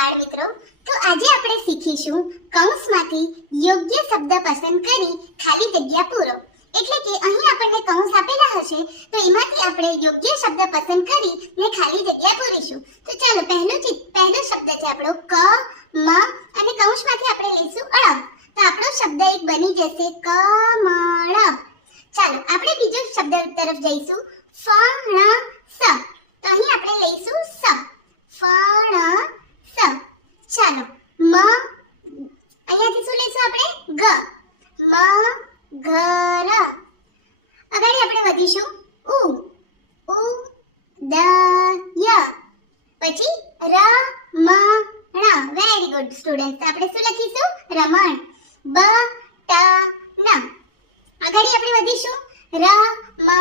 બાળ મિત્રો, તો આજે આપણે શીખીશું કૌંસમાંથી યોગ્ય શબ્દ પસંદ કરી ખાલી જગ્યા પૂરો. એટલે કે અહીં આપણને કૌંસ આપેલા હશે તો એમાંથી આપણે યોગ્ય શબ્દ પસંદ કરી ને ખાલી જગ્યા પૂરીશું. તો ચાલો પહેલો શબ્દ છે આપણો ક મ અને કૌંસમાંથી આપણે લઈશું અળ. તો આપણો શબ્દ એક બની જશે કમળ. ચાલો આપણે બીજો શબ્દ તરફ જઈશું ફણસ. તો અહીં આપણે લઈશું સ ફણસ. ચાલો મ અહીંયાથી શું લઈશું આપણે ગ મગર. આગળ આપણે વધીશું ઉદય. પછી રમણ. Very good student. આપણે શું લખીશું રમણ. બટન. આગળ આપણે વધીશું રમત.